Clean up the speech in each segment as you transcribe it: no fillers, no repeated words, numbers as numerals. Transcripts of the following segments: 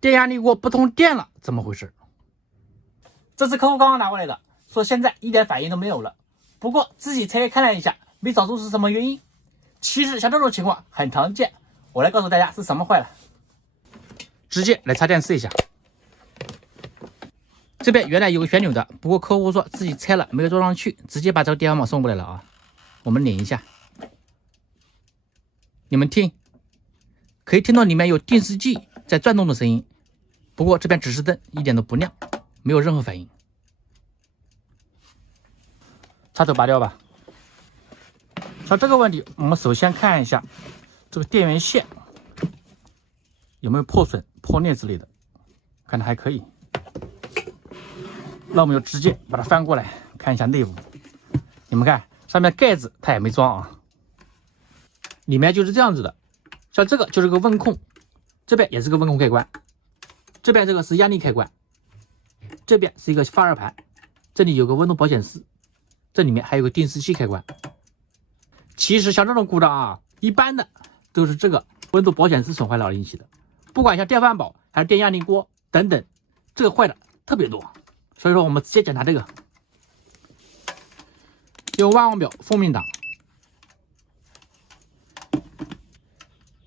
电压力锅不通电了，怎么回事？这是客户刚刚拿过来的，说现在一点反应都没有了。不过自己拆开看了一下，没找出是什么原因。其实像这种情况很常见，我来告诉大家是什么坏了。直接来插电试一下。这边原来有个旋钮的，不过客户说自己拆了没有装上去，直接把这个电饭煲送过来了啊。我们拧一下，你们听，可以听到里面有定时器在转动的声音。不过这边指示灯一点都不亮，没有任何反应。插头拔掉吧。像这个问题，我们首先看一下这个电源线有没有破损、破裂之类的，看着还可以。那我们就直接把它翻过来看一下内部。你们看上面盖子它也没装啊，里面就是这样子的。像这个就是个温控，这边也是个温控开关，这边这个是压力开关，这边是一个发热盘，这里有个温度保显示，这里面还有个定时器开关。其实像这种故障啊，一般的都是这个温度保显示损坏了而引起的，不管像电饭煲还是电压力锅等等，这个坏的特别多。所以说我们直接检查这个，用万瓦表封命档，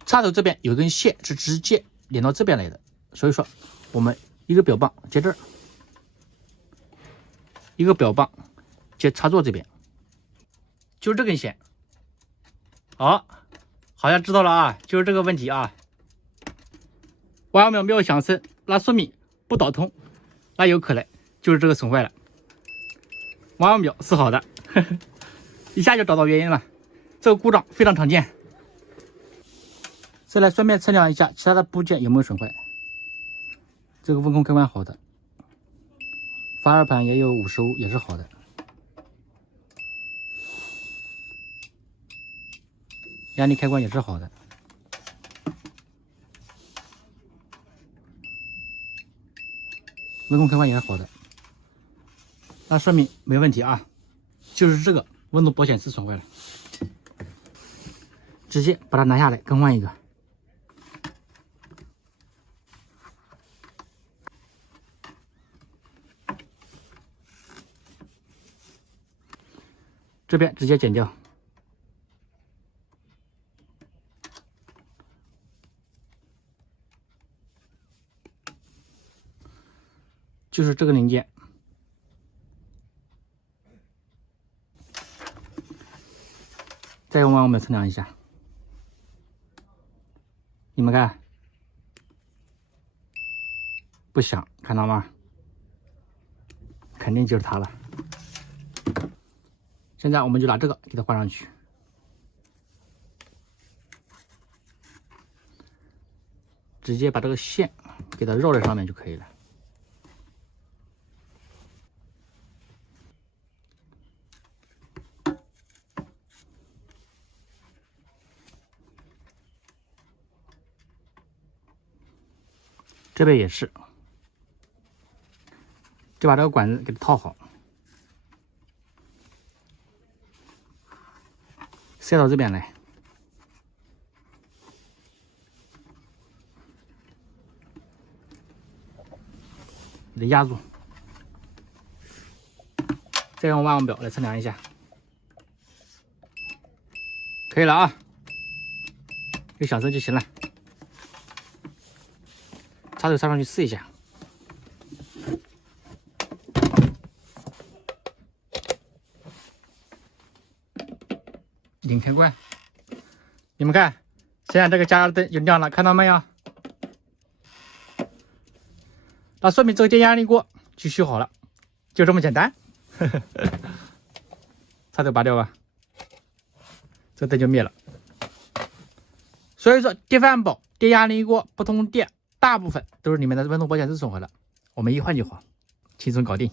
插头这边有根线是直接连到这边来的，所以说我们一个表棒接这儿，一个表棒接插座这边，就是这根线。好像知道了啊，就是这个问题啊。万瓦表没有响声，那说明不导通，那有可能就是这个损坏了。万瓦表是好的，一下就找到原因了。这个故障非常常见。再来顺便测量一下其他的部件有没有损坏。这个温控开关好的，发热盘也有55，也是好的。压力开关也是好的。温控开关也是好的，那说明没问题啊，就是这个温度保显示损坏了，直接把它拿下来更换一个。这边直接剪掉。就是这个零件，再用万瓦表测量一下，你们看，不响，看到吗？肯定就是它了。现在我们就拿这个给它换上去，直接把这个线给它绕在上面就可以了。这边也是，就把这个管子给它套好，塞到这边来，给它压住，再用万瓦表来测量一下，可以了啊，有响声就行了。插头插上去试一下，拧开关，你们看，现在这个加热灯就亮了，看到没有？那说明这个电压力锅就修好了，就这么简单。插头拔掉吧，这灯就灭了。所以说，电饭煲、电压力锅不通电，大部分都是里面的温度保显示损坏了，我们一换就好，轻松搞定。